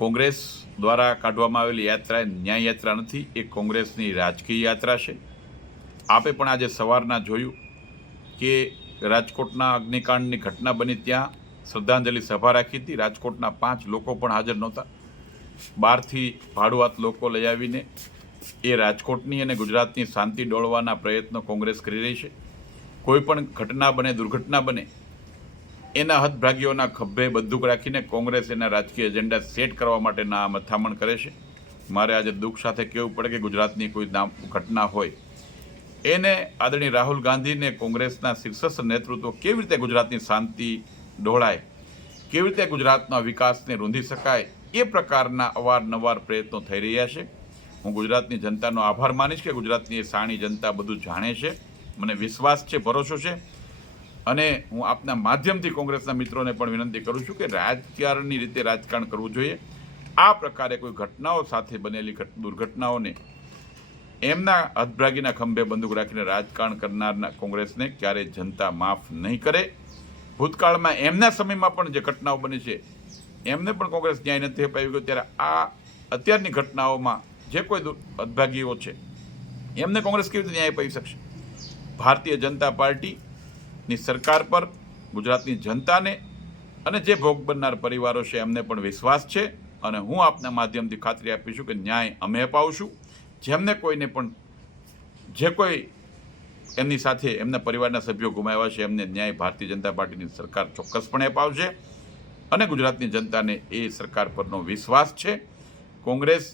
કોંગ્રેસ દ્વારા કાઢવામાં આવેલી યાત્રા ન્યાય યાત્રા નથી, એ કોંગ્રેસની રાજકીય યાત્રા છે। આપે પણ આજે સવારના જોયું કે રાજકોટના અગ્નિકાંડની ઘટના બની ત્યાં શ્રદ્ધાંજલિ સભા રાખી હતી। રાજકોટના 5 લોકો પણ હાજર નહોતા। બહારથી ભાડુઆત લોકો લઈ આવીને એ રાજકોટની અને ગુજરાતની શાંતિ ડોળવાના પ્રયત્નો કોંગ્રેસ કરી રહી છે। કોઈ પણ ઘટના બને, દુર્ઘટના બને, એના હદભાગીઓના ખભે બંદૂક રાખીને કોંગ્રેસ એના રાજકીય એજન્ડા સેટ કરવા માટેના મથામણ કરે છે। મારે આજે દુઃખ સાથે કહેવું પડે કે ગુજરાતની કોઈ ઘટના હોય એને આદરણીય રાહુલ ગાંધીને કોંગ્રેસના શીર્ષસ્થ નેતૃત્વ કેવી રીતે ગુજરાતની શાંતિ ડહોળાય, કેવી રીતે ગુજરાતના વિકાસને રૂંધી શકાય, એ પ્રકારના અવારનવાર પ્રયત્નો થઈ રહ્યા છે। હું ગુજરાતની જનતાનો આભાર માનીશ કે ગુજરાતની એ શાણી જનતા બધું જાણે છે, મને વિશ્વાસ છે, ભરોસો છે। અને હું આપના માધ્યમથી કોંગ્રેસના મિત્રોને પણ વિનંતી કરું છું કે રાજકારણની રીતે રાજકારણ કરવું જોઈએ। આ પ્રકારે કોઈ ઘટનાઓ સાથે બનેલી દુર્ઘટનાઓને એમના હદભાગીના ખંભે બંદૂક રાખીને રાજકારણ કરનારના કોંગ્રેસને ક્યારેય જનતા માફ નહીં કરે। ભૂતકાળમાં એમના સમયમાં પણ જે ઘટનાઓ બની છે એમને પણ કોંગ્રેસ ન્યાય નથી અપાવ્યો, ત્યારે આ અત્યારની ઘટનાઓમાં જે કોઈ હદભાગીઓ છે એમને કોંગ્રેસ કેવી રીતે ન્યાય અપાવી શકશે? ભારતીય જનતા પાર્ટીની સરકાર પર ગુજરાતની જનતાને અને જે ભોગ બનનાર પરિવારો છે એમને પણ વિશ્વાસ છે, અને હું આપના માધ્યમથી ખાતરી આપીશું કે ન્યાય અમે અપાવશું। જેમને કોઈને પણ જે કોઈ એમની સાથે એમના પરિવારના સભ્યો ગુમાવ્યા છે એમને ન્યાય ભારતીય જનતા પાર્ટીની સરકાર ચોક્કસપણે અપાવશે, અને ગુજરાતની જનતાને એ સરકાર પરનો વિશ્વાસ છે। કોંગ્રેસ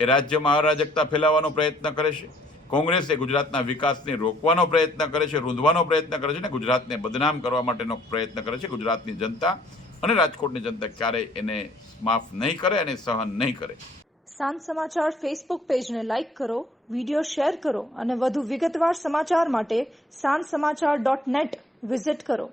એ રાજ્યમાં અરાજકતા ફેલાવવાનો પ્રયત્ન કરે છે, કોંગ્રેસ એ ગુજરાતના વિકાસને રોકવાનો પ્રયત્ન કરે છે, રૂંધવાનો પ્રયત્ન કરે છે, અને ગુજરાતને બદનામ કરવા માટેનો પ્રયત્ન કરે છે। ગુજરાતની જનતા અને રાજકોટની જનતા ક્યારેય એને માફ નહીં કરે અને સહન નહીં કરે। સાંજ સમાચાર ફેસબુક પેજને લાઇક કરો, વિડીયો શેર કરો અને વધુ વિગતવાર સમાચાર માટે sanssamachar.net વિઝિટ કરો।